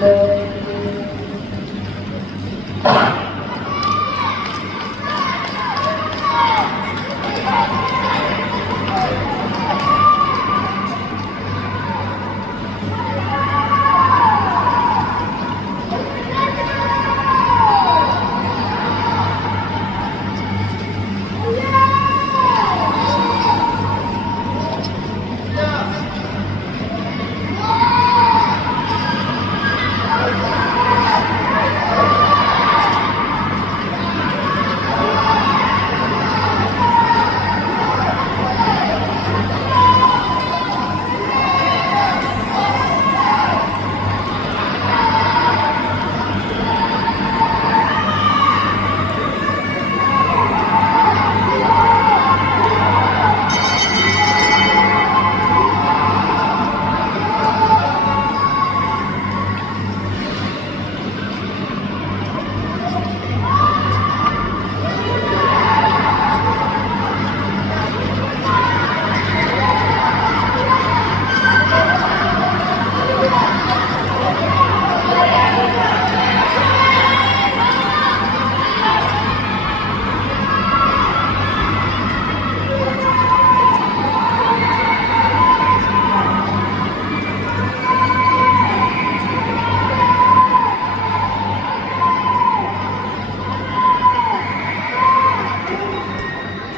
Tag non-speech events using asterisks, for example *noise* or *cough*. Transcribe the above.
Thank *inhales* you.